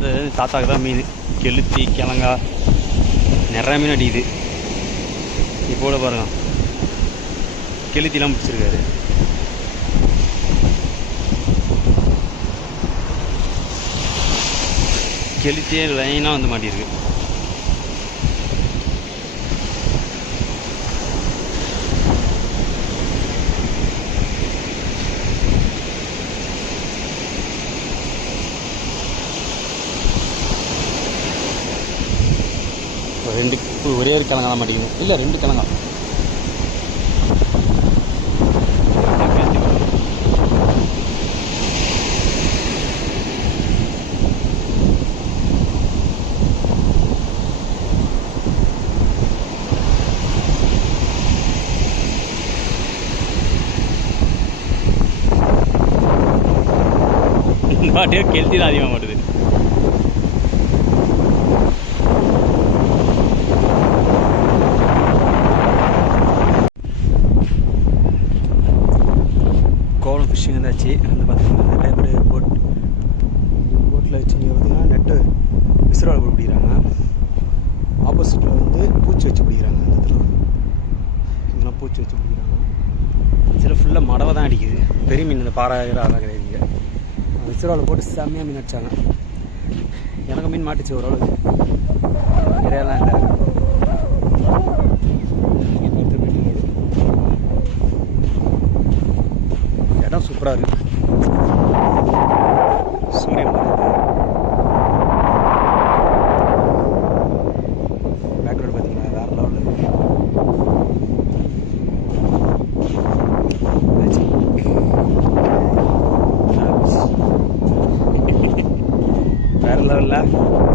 இந்த தாத்தாக்கு தான் மீன். கெளுத்தி கிழங்கா நிறைய மீன் அடிக்குது. இப்போ கூட பாருங்க. கெளுத்திலாம் பிடிச்சிருக்காரு. கெளுத்தியே லைனாக வந்து மாட்டியிருக்கு. ரெண்டு ஒரே ஒரு கிழங்கா தான் மாட்டிக்கணும் இல்லை ரெண்டு கிழங்கா இந்த வாட்டியோ தான் அதிகமாக மாட்டுது ஃபிஷ்ஷிங் இருந்தாச்சு வந்து பார்த்தீங்கன்னா நிறைய பேர் போட் போட்டில் வச்சு இங்கே பார்த்திங்கன்னா நெட்டு விசிறால் போட்டு பிடிக்கிறாங்க. ஆப்போசிட்டில் வந்து பூச்சி வச்சு பிடிக்கிறாங்க அந்த இடத்துல. இங்கெல்லாம் பூச்சி வச்சு பிடிக்கிறாங்க. சில ஃபுல்லாக மடவை தான் அடிக்குது. பெரிய மீன் இந்த பாறை அதெல்லாம் கிடையாது விசிறாவில் போட்டு செம்மையாக மீன் அடிச்சாங்க. எனக்கு மீன் மாட்டுச்சு ஓரளவுக்கு. நிறையாலாம் இல்லை. இடம் சூப்பராக இருக்கு. சூரியன் பேக்ரவுண்ட் பார்த்தீங்கன்னா வேறு லெவலில் வேறு லெவலில்